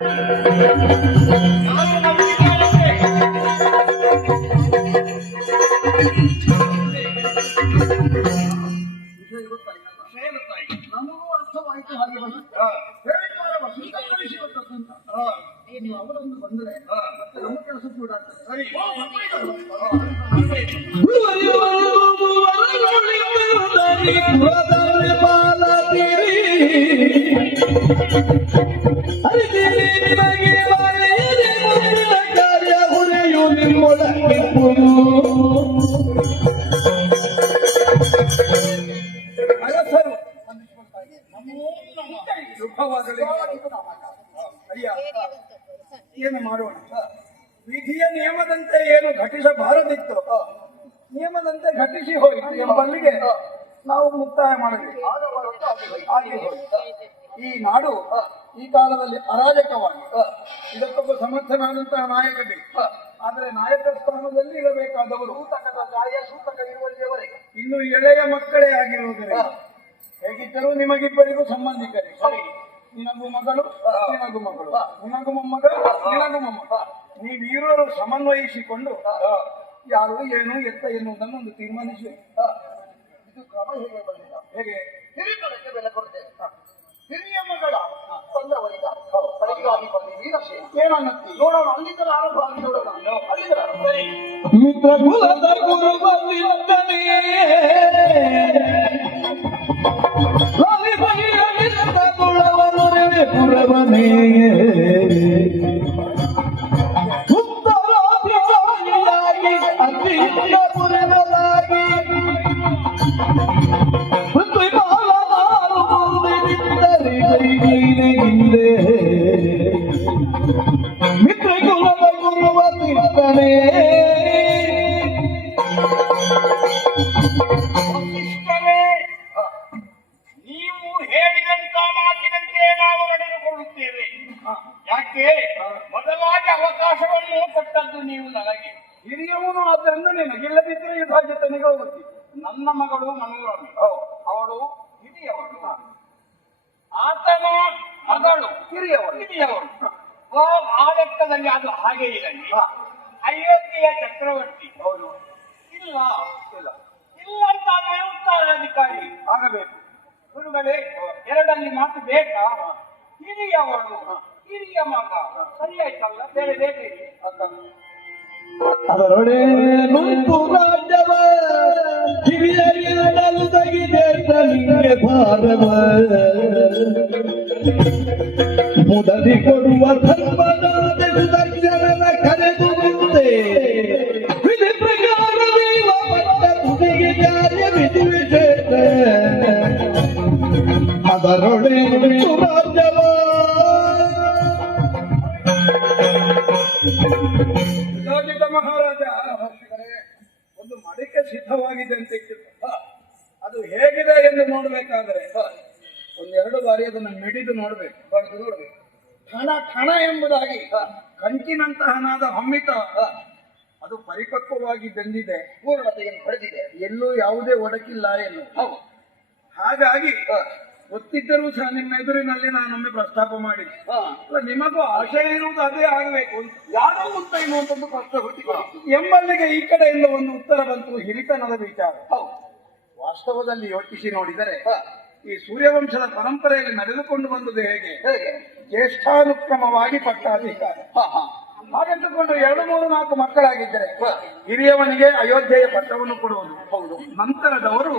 ನಮಗೂ ಅರ್ಥವಾಯಿತು. ಹಾಗೆ ನೀವು ಅವರನ್ನು ಬಂದರೆ ಮತ್ತೆ ನಮ್ಮ ಕೆಲಸ ಕೂಡ ಸರಿ. ಏನು ಮಾಡೋಣ? ವಿಧಿಯ ನಿಯಮದಂತೆ ಏನು ಘಟಿಸಬಾರದಿತ್ತು ನಿಯಮದಂತೆ ಘಟಿಸಿ ಹೋಯಿತು ಎಂಬಲ್ಲಿಗೆ ನಾವು ಮುಕ್ತಾಯ ಮಾಡಬೇಕು. ಈ ನಾಡು ಈ ಕಾಲದಲ್ಲಿ ಅರಾಜಕವಾಗಿ ಇದಕ್ಕೊಬ್ಬ ಸಮರ್ಥನಾದಂತಹ ನಾಯಕ ಬೇಕು. ಆದರೆ ನಾಯಕ ಸ್ಥಾನದಲ್ಲಿ ಇರಬೇಕಾದವರು ಇನ್ನು ಎಳೆಯ ಮಕ್ಕಳೇ ಆಗಿರುವುದರಿಂದ ಹೇಗಿದ್ದರೂ ನಿಮಗಿಬ್ಬರಿಗೂ ಸಂಬಂಧಿಕರೇ. ನಿನಗೂ ಮಗಳು, ನಿನಗೂ ಮಗಳು, ನಿನಗೂ ಮೊಮ್ಮಗ, ನಿನಗೂ ಮೊಮ್ಮಗ, ನೀವಿರೋರು ಸಮನ್ವಯಿಸಿಕೊಂಡು ಯಾರು ಏನು ಎತ್ತ ಎನ್ನುವುದನ್ನು ಒಂದು ತೀರ್ಮಾನಿಸಿ. ಇದು ಕ್ರಮ ಹೇಗೆ ಬಂದಿಲ್ಲ? ಹೇಗೆ ಹಿರಿತನಕ್ಕೆ ಬೆಲೆ ಕೊಡ್ತೇನೆ. ಹಿರಿಯ ಮಗಳ ಬಂದವರಿಗ ಏನನ್ನತ್ತಿ ನೋಡೋಣ. ಅಲ್ಲಿಂದ ಆರಂಭ ಆಗಿ ನೋಡೋಣ. ಅಲ್ಲಿಂದ ಮಿತ್ರ ಕುಲದ ಗುರು ಬಂದಿರುತ್ತಾನೆ ಪುರವನೇ ಉತ್ತರಾಧಿಕಾರಿಯಾಗಿ ಅತಿಯ ಪುರವಲಾಗಿ ಪೃಥ್ವಿಪಾಲನಾರು ಮುಂದೆ ಹಿಂದೆ ಮಿತ್ರ ಕುಲದ ಗುರುವ ತಿರ್ತನೆ. ನೀವು ಹೇಳಿದಂತ ಮಾತಿನಂತೆ ನಾವು ನಡೆದುಕೊಳ್ಳುತ್ತೇವೆ. ಯಾಕೆ ಮೊದಲಾಗಿ ಅವಕಾಶವನ್ನು ಕೊಟ್ಟದ್ದು ನೀವು ನನಗೆ. ಹಿರಿಯವನು ಆದ್ದರಿಂದ ನಿನಗಿಲ್ಲದಿದ್ದರೆ ಯುದ್ಧಾಜತನಿಗೆ ಹೋಗುತ್ತಿ. ನನ್ನ ಮಗಳು ಮನೋರಮೆ, ಅವಳು ಹಿರಿಯವಳು. ಆತನ ಮಗಳು ಹಿರಿಯವಳು. ಆ ಲೆಕ್ಕದಲ್ಲಿ ಅದು ಹಾಗೆ ಇರಲಿ. ಅಯೋಧ್ಯೆಯ ಚಕ್ರವರ್ತಿ ಹೌದು. ಇಲ್ಲ ಇಲ್ಲ ಅಂತ ಉತ್ತರಾಧಿಕಾರಿ ಆಗಬೇಕು. ಗುರುಗಳೇ, ಎರಡಲ್ಲಿ ಮಾತು ಬೇಕಾ? ಹಿರಿಯವಳು, ಹಿರಿಯ ಮಗ, ಸರಿಯಾಯ್ತಲ್ಲ? ಬೇರೆ ಬೇರೆ ಅದರೊಡೆ ನುಂಪು ರಾಜ್ಯವ ಹಿರಿಯರಿರಲು ತೆಗಿದೆ ನಿಮಗೆ ಭಾರವ ಮುದದಿ ಕೊಡುವ ಧರ್ಮದ ಸುದರ್ಶನನ ಕರೆದು ಮುಂದೆ ವಿಧಿ ಪ್ರಕಾರವೀವ ಪಟ್ಟ ತುದಿಗೆ ಕಾರ್ಯ ವಿಧಿ ವಿಶೇಷ ಅದರೊಡೆ ನುಂಪು ರಾಜ್ಯವ ಮಹಾರಾಜ ಒಂದು ಮಡಿಕೆ ಸಿದ್ಧವಾಗಿದೆ ಅಂತ ಇಟ್ಟಿತ್ತು. ಅದು ಹೇಗಿದೆ ಎಂದು ನೋಡಬೇಕಾದರೆ ಒಂದೆರಡು ಬಾರಿ ಅದನ್ನು ಮಿಡಿದು ನೋಡಬೇಕು. ಠಣ ಠಣ ಎಂಬುದಾಗಿ ಕಂಚಿನಂತಹನಾದ ಹಮ್ಮಿತ ಅದು ಪರಿಪಕ್ವವಾಗಿ ಬೆಂದಿದೆ, ಪೂರ್ಣತೆಯನ್ನು ಪಡೆದಿದೆ. ಎಲ್ಲೂ ಯಾವುದೇ ಒಡಕಿಲ್ಲ ಏನು. ಹಾಗಾಗಿ ಗೊತ್ತಿದ್ದರೂ ಸಹ ನಿಮ್ಮ ಎದುರಿನಲ್ಲಿ ನಾನೊಮ್ಮೆ ಪ್ರಸ್ತಾಪ ಮಾಡಿದ್ದೆ. ನಿಮಗೂ ಆಶಯ ಇರುವುದು ಅದೇ ಆಗಬೇಕು ಅಂತ. ಯಾರು ಅಂತ ಎನ್ನುವಂಥದ್ದು ಪ್ರಶ್ನೆ ಹುಟ್ಟಿಕೊಳ್ಳಿ ಎಂಬಲ್ಲಿಗೆ ಈ ಕಡೆಯಿಂದ ಒಂದು ಉತ್ತರ ಬಂತು, ಹಿರಿತನದ ವಿಚಾರ. ವಾಸ್ತವದಲ್ಲಿ ಯೋಚಿಸಿ ನೋಡಿದರೆ ಈ ಸೂರ್ಯವಂಶದ ಪರಂಪರೆಯಲ್ಲಿ ನಡೆದುಕೊಂಡು ಬಂದುದು ಹೇಗೆ? ಜ್ಯೇಷ್ಠಾನುಕ್ರಮವಾಗಿ ಪಟ್ಟಾಧಿಕಾರ. ಹಾಗೆಂದುಕೊಂಡು 2-3-4 ಮಕ್ಕಳಾಗಿದ್ದರೆ ಹಿರಿಯವನಿಗೆ ಅಯೋಧ್ಯೆಯ ಪಟ್ಟವನ್ನು ಕೊಡುವುದು. ಹೌದು. ನಂತರದವರು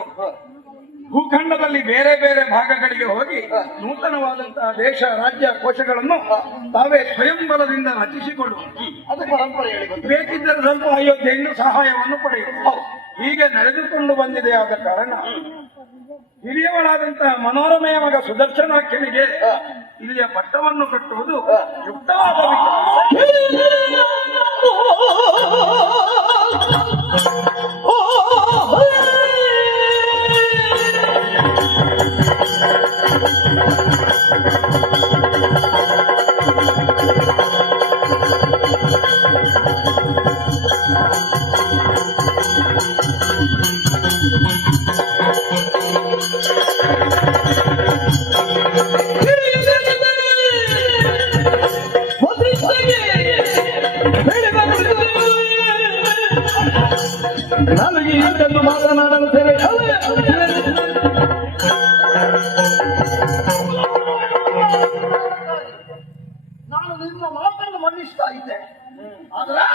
ಭೂಖಂಡದಲ್ಲಿ ಬೇರೆ ಬೇರೆ ಭಾಗಗಳಿಗೆ ಹೋಗಿ ನೂತನವಾದಂತಹ ದೇಶ ರಾಜ್ಯ ಕೋಶಗಳನ್ನು ತಾವೇ ಸ್ವಯಂ ಬಲದಿಂದ ರಚಿಸಿಕೊಳ್ಳುವುದು. ಅದು ಪರಂಪರೆ ಹೇಳಿ ಬೇಕಿದ್ದರೆ ಸ್ವಲ್ಪ ಅಯೋಧ್ಯೆಯಿಂದ ಸಹಾಯವನ್ನು ಪಡೆಯುವುದು. ಹೀಗೆ ನಡೆದುಕೊಂಡು ಬಂದಿದೆ. ಆದ ಕಾರಣ ಹಿರಿಯವಳಾದಂತಹ ಮನೋರಮೆಯ ಮಗ ಸುದರ್ಶನಾಖ್ಯನಿಗೆ ಇಲ್ಲಿಯ ಪಟ್ಟವನ್ನು ಕಟ್ಟುವುದು ಯುಕ್ತವಾದ ಇಷ್ಟೊಂದು ಮಾತನಾಡಲು ಸೇವೆ ನಾನು ನಿಮ್ಮ ಮಾತನ್ನು ಮನ್ನಿಸ್ತಾ ಇದ್ದೆ ಆದ್ರೆ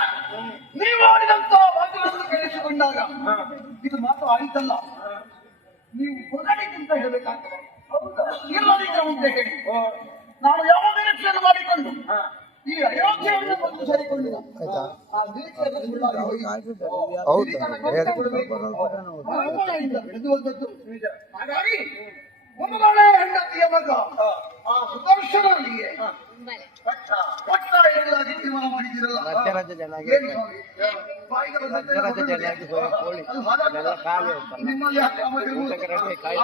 ನೀವು ಆಡಿದಂತ ಮಾತುಗಳನ್ನು ಕೇಳಿಸಿಕೊಂಡಾಗ ಇದು ಮಾತು ಆಯ್ತಲ್ಲ ನೀವು ಹೊರಡಿಗಿಂತ ಹೇಳಬೇಕಾಗ್ತದೆ ಇಲ್ಲದಿದ್ದರೆ ಮುಂದೆ ಹೇಳಿ ನಾನು ಯಾವ ನಿರೀಕ್ಷೆಯನ್ನು ಮಾಡಿಕೊಂಡು ಈ ಅಯೋಧ್ಯೆಯನ್ನು ಬಂದು ಸರಿಕೊಂಡಿಲ್ಲ ಆ ನಿರೀಕ್ಷೆಯನ್ನು ಸುಳ್ಳಾಗಿ ಹೋಯಿತು. ಪರಂಪರೆಯಿಂದ ಬೆಳೆದು ಬಂದದ್ದು ನಿಜ. ಹಾಗಾಗಿ ಮೊದಲನೇ ಹೆಂಡತಿಯ ಮಗ ಆ ಸುದರ್ಶನನಿಗೆ ಪಟ್ಟ ಎನ್ನುವುದಾಗಿ ತೀರ್ಮಾನ ಮಾಡಿದಿರಲ್ಲ ಏನು ಸ್ವಾಮಿ? ಬಾಯಿಗೆ ಬಂದಂತೆ ಅದು ಹಾಗಾಗಲ್ಲ. ನಿಮ್ಮಲ್ಲಿ ಆ ಕ್ರಮ ಇರುವುದು.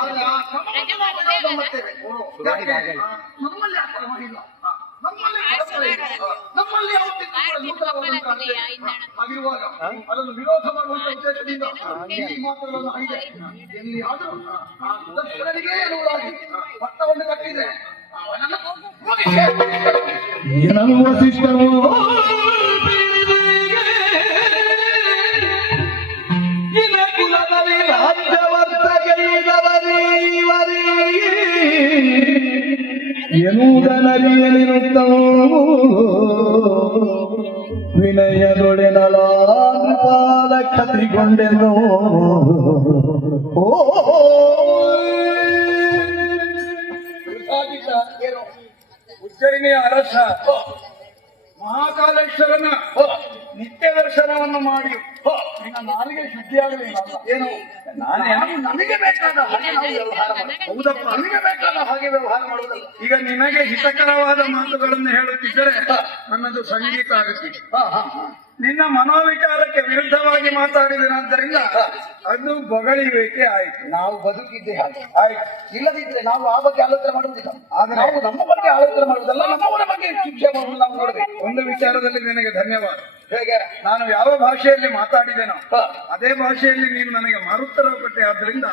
ಆದರೆ ಆ ಕ್ರಮವನ್ನು ನಾವು ನಂಬುತ್ತೇವೆ. ಯಾಕೆ? ನಮ್ಮಲ್ಲಿ ಆ ಕ್ರಮ ಇಲ್ಲ. ನಮ್ಮಲ್ಲಿ ಪರಂಪರೆ ಇದೆ. ನಮ್ಮಲ್ಲಿ ಯಾವತ್ತಿಗೂ ಕೂಡ ನೂತನವಾದಂತಹ ಆಚರಣೆ ಆಗಿರುವಾಗ ಅದನ್ನು ವಿರೋಧ ಮಾಡುವಂತ ಉದ್ದೇಶದಿಂದ ಈ ಮಾತುಗಳನ್ನು ಆಗಿದೆ. ಎಲ್ಲಿಯಾದರೂ ಆ ಸುದರ್ಶನನಿಗೆ ಎನ್ನುವುದಾಗಿ ಪಟ್ಟವನ್ನು ಕಟ್ಟಿದೆ ಅವನನ್ನು ಮುಗಿಸಿ ಏನನು ವಸಿಷ್ಠನು ಇನ ಕುಲದಲ್ಲಿ ರಾಜ್ಯವರ್ಧಗೈದವರೀವರೀ ಎನ್ನುವುದನರಿಯಲಿರುತ್ತವೋ ವಿನಯದೊಡೆನಲ ನೃಪಾಲ ಕತ್ತಿಕೊಂಡೆನು ಓ ಏನು ಉಜ್ಜಯಿನಿಯ ಅರಸ ಮಹಾಕಾಲೇಶ್ವರನ ನಿತ್ಯ ದರ್ಶನವನ್ನು ಮಾಡಿ ನಿನ್ನ ನಾಲಿಗೆ ಶುದ್ಧಿಯಾಗಲಿಲ್ಲ. ಏನು ನಾನು ನಮಗೆ ಬೇಕಾದ ಹಾಗೆ ನಾವು ವ್ಯವಹಾರ ಮಾಡೋದು. ಹೌದಪ್ಪ, ನಮಗೆ ಬೇಕಾದ ಹಾಗೆ ವ್ಯವಹಾರ ಮಾಡುವುದಲ್ಲ. ಈಗ ನಿನಗೆ ಹಿತಕರವಾದ ಮಾತುಗಳನ್ನು ಹೇಳುತ್ತಿದ್ದರೆ ನನ್ನದು ಸಂಗೀತ ಆಗುತ್ತಿದೆ. ನಿನ್ನ ಮನೋವಿಚಾರಕ್ಕೆ ವಿರುದ್ಧವಾಗಿ ಮಾತಾಡಿದನಾದ್ದರಿಂದ ಅದು ಬೊಗಳಿಬೇಕೆ ಆಯ್ತು. ನಾವು ಬದುಕಿದ್ದೇ ಹಾಗೆ ಆಯ್ತು. ಇಲ್ಲದಿದ್ರೆ ನಾವು ಆ ಬಗ್ಗೆ ಆಲೋಚನೆ ಮಾಡುವುದಿಲ್ಲ. ಆದ್ರೆ ನಾವು ನಮ್ಮ ಬಗ್ಗೆ ಆಲೋಚನೆ ಮಾಡುವುದಲ್ಲ, ನಮ್ಮವರ ಬಗ್ಗೆ ಶಿಕ್ಷೆ ಮಾಡುವುದು ನಾವು ನೋಡಬೇಕು. ಒಂದು ವಿಚಾರದಲ್ಲಿ ನಿನಗೆ ಧನ್ಯವಾದ. ಹೇಗೆ ನಾನು ಯಾವ ಭಾಷೆಯಲ್ಲಿ ಮಾತಾಡಿದೆನೋ ಅದೇ ಭಾಷೆಯಲ್ಲಿ ನೀನು ನನಗೆ ಮಾರುತ್ತರ ಕೊಟ್ಟೆ. ಆದ್ದರಿಂದ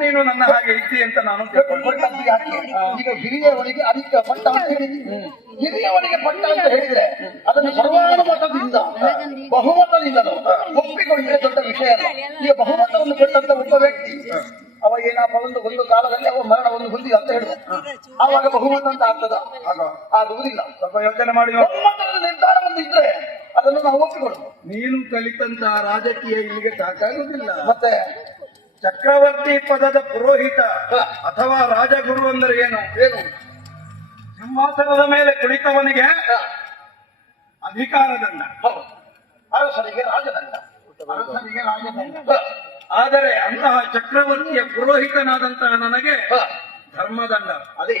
ನೀನು ನನ್ನ ಹಾಗೆ ಇದ್ದಿ ಅಂತ ನಾನು ತಿಳ್ಕೊಂಡು ಪಟ್ಟದ್ದು ಯಾಕೆ? ಈಗ ಹಿರಿಯವನಿಗೆ ಅದಕ್ಕೆ ಪಟ್ಟ ಅಂತ ಹೇಳಿದ್ವಿ. ಹಿರಿಯವನಿಗೆ ಪಟ್ಟ ಅಂತ ಹೇಳಿದ್ರೆ ಅದನ್ನು ಸರ್ವಾನುಮತದಿಂದ ಬಹುಮತದಿಂದಲೂ ಒಪ್ಪಿಕೊಂಡ್ರೆ ದೊಡ್ಡ ವಿಷಯ ಅಲ್ಲ. ಈಗ ಬಹುಮತವನ್ನು ಕೊಟ್ಟಂತ ಒಬ್ಬ ವ್ಯಕ್ತಿ ಅವ ಏನಪ್ಪ ಒಂದು ಕಾಲದಲ್ಲಿ ಅವ ಮರಣವನ್ನು ಹೊಂದಿದ ಅಂತ ಹೇಳಿದ, ಆವಾಗ ಬಹುಮತ ಅಂತ ಆಗ್ತದ? ಆಗುವುದಿಲ್ಲ. ಸ್ವಲ್ಪ ಯೋಚನೆ ಮಾಡಿ. ಬಹುಮತದ ನಿರ್ಧಾರ ಒಂದು ಇದ್ರೆ ಅದನ್ನು ನಾವು ಒಪ್ಪಿಕೊಳ್ಳುದು. ನೀನು ಕಲಿತಂತಹ ರಾಜಕೀಯ ಇಲ್ಲಿಗೆ ಸಾಕಾಗುವುದಿಲ್ಲ. ಮತ್ತೆ ಚಕ್ರವರ್ತಿ ಪದದ ಪುರೋಹಿತ ಅಥವಾ ರಾಜಗುರು ಅಂದರೆ ಏನು? ಏನು? ಸಿಂಹಾಸನದ ಮೇಲೆ ಕುಳಿತವನಿಗೆ ಅಧಿಕಾರದಂಡ, ಹೌದು, ಅರಸನಿಗೆ ರಾಜದಂಡ, ಅರಸನಿಗೆ ರಾಜದಂಡ. ಆದರೆ ಅಂತಹ ಚಕ್ರವರ್ತಿಯ ಪುರೋಹಿತನಾದಂತಹ ನನಗೆ ಧರ್ಮದಂಡ. ಅದೇ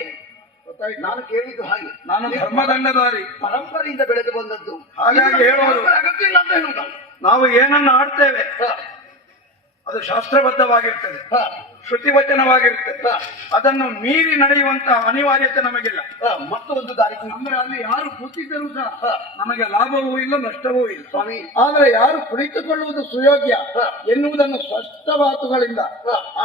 ಗೊತ್ತಾಯ್ತು. ನಾನು ಕೇಳಿದ್ದು ಹಾಗೆ. ನಾನು ಧರ್ಮದಂಡಧಾರಿ, ಪರಂಪರೆಯಿಂದ ಬೆಳೆದು ಬಂದದ್ದು. ಹಾಗಾಗಿ ಹೇಳುವುದು ಪರಂಪರೆ ಅಗತ್ಯ ಇಲ್ಲ ಅಂತ ಹೇಳುವುದು. ನಾವು ಏನನ್ನು ಆಡ್ತೇವೆ ಅದು ಶಾಸ್ತ್ರಬದ್ಧವಾಗಿರ್ತದೆ, ಶ್ರುತಿವಚನವಾಗಿರ್ತದೆ. ಅದನ್ನು ಮೀರಿ ನಡೆಯುವಂತಹ ಅನಿವಾರ್ಯತೆ ನಮಗಿಲ್ಲ. ಮತ್ತೊಂದು ದಾರಿ ಅಂದ್ರೆ ಅಲ್ಲಿ ಯಾರು ಕೂತಿದ್ದರೂ ಸಹ ನಮಗೆ ಲಾಭವೂ ಇಲ್ಲ, ನಷ್ಟವೂ ಇಲ್ಲ. ಸ್ವಾಮಿ, ಆದರೆ ಯಾರು ಕುಳಿತುಕೊಳ್ಳುವುದು ಸುಯೋಗ್ಯ ಎನ್ನುವುದನ್ನು ಸ್ಪಷ್ಟ ಮಾತುಗಳಿಂದ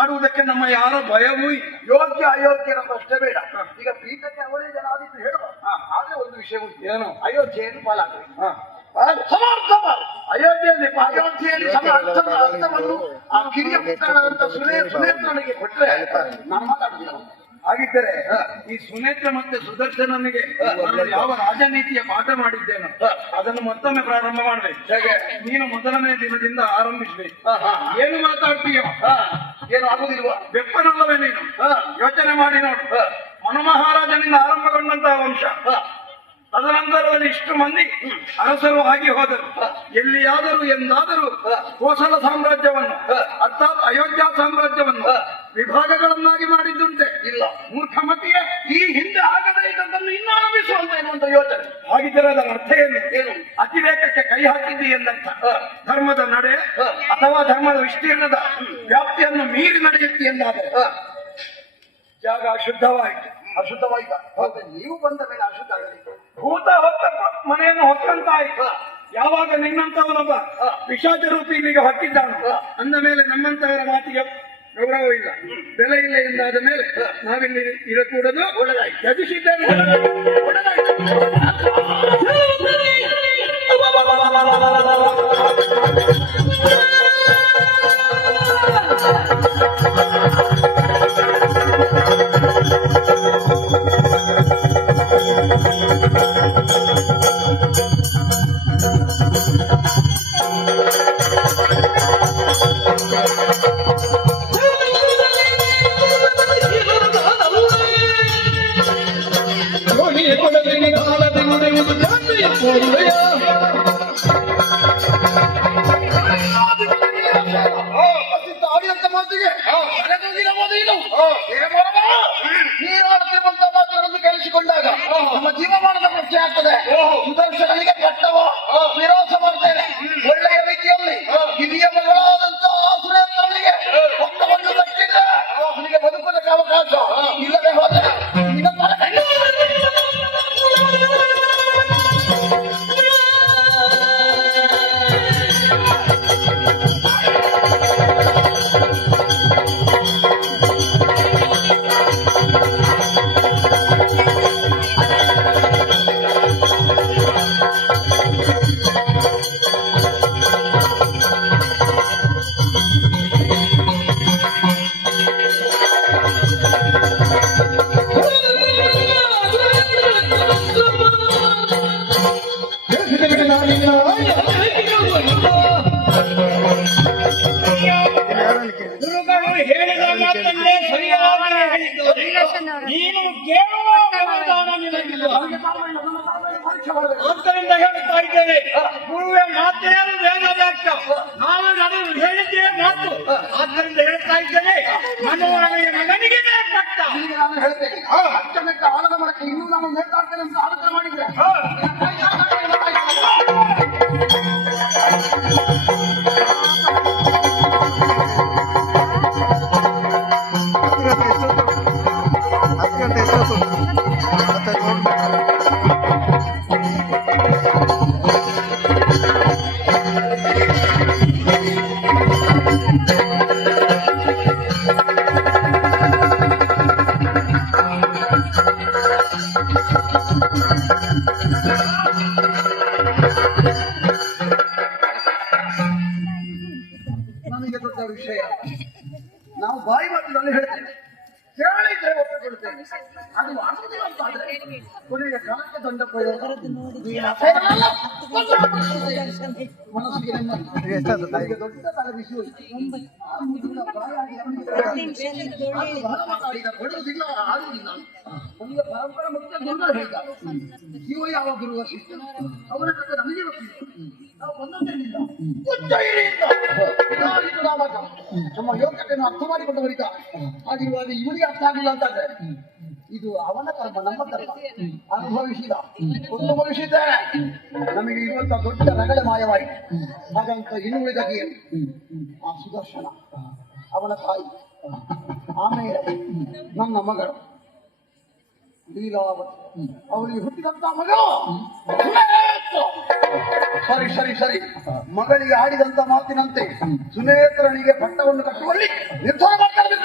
ಆಡುವುದಕ್ಕೆ ನಮ್ಮ ಯಾರ ಭಯವೂ ಇಲ್ಲ. ಯೋಗ್ಯ ಅಯೋಗ್ಯರ ಪ್ರಶ್ನೆ ಬೇಡ. ಈಗ ಪೀಠಕ್ಕೆ ಅವರೇ ಜನ ಆದಿತ್ತು ಹೇಳುವ. ಆದ್ರೆ ಒಂದು ವಿಷಯ ಉಂಟು. ಏನು? ಅಯೋಧ್ಯೆಯನ್ನು ಪಾಲಾಗಬೇಕು. ಅಯೋಧ್ಯೆಯಲ್ಲಿ ಅಯೋಧ್ಯೆಯಲ್ಲಿ ಅರ್ಥವನ್ನು ಆ ಕಿರಿಯ ಪುತ್ರನಾದಂತ ಸುನೇತ್ರನಿಗೆ ಕೊಟ್ಟರೆ ನಾನು ಮಾತಾಡುದಿಲ್ಲ. ಹಾಗಿದ್ದರೆ ಈ ಸುನೇತ್ರ ಮತ್ತೆ ಸುದರ್ಶನನಿಗೆ ನಾನು ಯಾವ ರಾಜನೀತಿಯ ಪಾಠ ಮಾಡಿದ್ದೇನೋ ಅದನ್ನು ಮತ್ತೊಮ್ಮೆ ಪ್ರಾರಂಭ ಮಾಡಬೇಕು. ಹೇಗೆ? ನೀನು ಮೊದಲನೇ ದಿನದಿಂದ ಆರಂಭಿಸಬೇಕು. ಏನು ಮಾತಾಡ್ತೀಯೋ ಏನು ಆಗುದಿಲ್ವಾ? ಬೆಪ್ಪನಲ್ಲವೇ ನೀನು? ಯೋಚನೆ ಮಾಡಿ ನೋಡು. ಮನುಮಹಾರಾಜನಿಂದ ಆರಂಭಗೊಂಡಂತಹ ವಂಶ, ತದನಂತರದಲ್ಲಿ ಇಷ್ಟು ಮಂದಿ ಅರಸರು ಆಗಿ ಹೋದರು. ಎಲ್ಲಿಯಾದರೂ ಎಂದಾದರೂ ಕೋಸಲ ಸಾಮ್ರಾಜ್ಯವನ್ನು ಅರ್ಥಾತ್ ಅಯೋಧ್ಯ ಸಾಮ್ರಾಜ್ಯವನ್ನು ವಿಭಾಗಗಳನ್ನಾಗಿ ಮಾಡಿದ್ದುಂಟೆ? ಇಲ್ಲ. ಮೂರ್ಖಮತಿಯೇ, ಈ ಹಿಂದೆ ಆಗದೇ ಇದ್ದದ್ದನ್ನು ಇನ್ನೂ ಆರಂಭಿಸುವಂತ ಎನ್ನುವಂತ ಯೋಚನೆ. ಹಾಗಿದ್ದರೆ ಅದರ ಅರ್ಥ ಏನು? ಏನು? ಅತಿರೇಕಕ್ಕೆ ಕೈ ಹಾಕಿದ್ದಿ ಎಂದರ್ಥ. ಧರ್ಮದ ನಡೆ ಅಥವಾ ಧರ್ಮದ ವಿಸ್ತೀರ್ಣದ ವ್ಯಾಪ್ತಿಯನ್ನು ಮೀರಿ ನಡೆಯುತ್ತಿ ಎಂದಾದರೆ ಜಾಗ ಅಶುದ್ಧವಾಯಿತು. ಅಶುದ್ಧವಾಯ್ತಾ? ನೀವು ಬಂದ ಮೇಲೆ ಅಶುದ್ಧ ಆಗಲಿಕ್ಕೆ ಭೂತ ಹೊತ್ತ ಮನೆಯನ್ನು ಹೊತ್ತಂತಾಯ್ತು. ಯಾವಾಗ ನಿನ್ನಂತವನೊಬ್ಬ ಪಿಶಾಚ ರೂಪಿ ಇಲ್ಲಿಗೆ ಹೊತ್ತಿದ್ದಾನು ಅಂದ ಮೇಲೆ ನಮ್ಮಂತವರ ಮಾತಿಗೆ ಗೌರವ ಇಲ್ಲ, ಬೆಲೆ ಇಲ್ಲ ಎಂದಾದ ಮೇಲೆ ನಾವಿಲ್ಲಿ ಇರಕೂಡದು. ಒಳ್ಳೆದಾಯ್ತು, ತ್ಯಜಿಸಿದ್ದೇನೆ. ಒಳ್ಳೆದಾಯ್ತು. ಪ್ರಸಿದ್ಧ ಆಡಿದಂತ ಮಾತಿಗೆ ಮನೆಗೋಗಿರಬಹುದು ನೀನು. ನೀರಾಡುತ್ತಿರುವಂತ ಮಾತುಗಳನ್ನು ಕೇಳಿಸಿಕೊಂಡಾಗ ನಮ್ಮ ಜೀವಮಾನದ ಪ್ರಶ್ನೆ ಆಗ್ತದೆ. ಸುದರ್ಶನಿಗೆ ಪಟ್ಟವ ವಿರೋಧ ಮಾಡ್ತೇನೆ. ಒಳ್ಳೆಯ ರೀತಿಯಲ್ಲಿ ಹಿರಿಯ ಮಗಳಾದಂತ ಸುರೇಂದ್ರನಿಗೆ ಪಟ್ಟವನ್ನು ಕಟ್ಟಿದ್ರೆ ಅವನಿಗೆ ಬದುಕುವುದಕ್ಕೆ ಅವಕಾಶ ಇಲ್ಲದೆ ಹೋದರೆ ನಿನ್ನ ತಲೆ ಗುರುಗಳು ಹೇಳಿದ ಮಾತನ್ನೇ ಸರಿಯಾಗಿ ಹೇಳಿದ್ದಾರೆ. ನೀನು ಕೇಳುವ ವ್ಯವಧಾನ ನಿನಗಿಲ್ಲ. ಆದ್ದರಿಂದ ಹೇಳ್ತಾ ಇದ್ದೇನೆ, ಗುರುವೇ ಮಾತೇ ವೇದವಾಕ್ಯ. ನಾವು ನಡೆದು ಹೇಳಿದ್ದೇ ಮಾತು. ಆದ್ದರಿಂದ ಹೇಳ್ತಾ ಇದ್ದೇನೆ, ಮನೋರಮೆಯ ಮಗನಿಗೆ ಪಟ್ಟ. ಈಗ ನಾನು ಹೇಳ್ತೇನೆ, ಅಚ್ಚಮೆಟ್ಟ ಆಲದ ಮರಕ್ಕೆ ಇನ್ನೂ ನಾನು ನೇತಾಡ್ತೇನೆ ಅಂತ ಆಲೋಚನೆ ಮಾಡಿದ್ರೆ ನನಗೆ ದೊಡ್ಡ ವಿಷಯ. ನಾವು ಬಾಯಿ ಮಾತಿನಲ್ಲಿ ಹೇಳ್ತೇವೆ, ಕೇಳಿದ್ರೆ ಒಪ್ಪಿಕೊಳ್ತೇನೆ. ಅದು ಆಗುದಿಲ್ಲ ಅಂತ ಆದ್ರೆ ಕೊನೆಗೆ ಕಾಲಕ್ಕೆ ದಂಡ ಪ್ರಯೋಗ. ಮನಸ್ಸಿಗೆ ನೆಮ್ಮದಿ. ನನಗೆ ದೊಡ್ಡ ತಲೆ ಬಿಸಿ ಹೋಯ್ತು. ಆ ಮುದುಕ ಬಾಯಾಗಿ ಅವನಿಗೆ ಬಹಳ ಮಾತಾಡಿದ, ಕೊಡುವುದಿಲ್ಲ, ಆಡುವುದಿಲ್ಲ. ನಮಗೆ ಪರಂಪರೆ ಮುಖ್ಯ ಗುರುಗಳು ಹೇಳಿದ, ಇವ ಯಾವ ಗುರುವ ಶಿಷ್ಯ ಅವರ ಕಥೆ ನಮಗೆ ಗೊತ್ತಿಲ್ಲ. ನಾವು ಬಂದದ್ದೇನಿಲ್ಲ, ಉಚ್ಚೈರಿಯಿಂದ ಇದಾಗಿದ್ದು ನಾವಾಗ ನಮ್ಮ ಯೋಗ್ಯತೆಯನ್ನು ಅರ್ಥ ಮಾಡಿಕೊಂಡವರಿದ್ದ. ಹಾಗಿರುವಾಗ ಇವನಿಗೆ ಅರ್ಥ ಆಗಿಲ್ಲ ಅಂತಾದ್ರೆ ಇದು ಅವನ ಕರ್ಮ, ನಮ್ಮ ಕರ್ಮ. ಅನುಭವಿಸಿದ ಒಂದು ಭವಿಷ್ಯದ್ದೇನೆ. ನಮಗೆ ಇರುವಂತ ದೊಡ್ಡ ರಗಳೆ ಮಾಯವಾಯಿತು. ಹಾಗಂತ ಇನ್ನು ಉಳಿದ ಗೇರು ಆ ಸುದರ್ಶನ, ಅವನ ತಾಯಿ, ಆಮೇಲೆ ನನ್ನ ಮಗಳು ಲೀಲಾವತಿ, ಅವರಿಗೆ ಹುಟ್ಟಿದಂತ ಮಗ. ಸರಿ ಸರಿ ಸರಿ, ಮಗಳಿಗೆ ಆಡಿದಂತ ಮಾತಿನಂತೆ ಸುನೇತ್ರನಿಗೆ ಪಟ್ಟವನ್ನು ಕಟ್ಟುವಲ್ಲಿ ನಿರ್ಧಾರ ಮಾಡ್ತಾರೆ.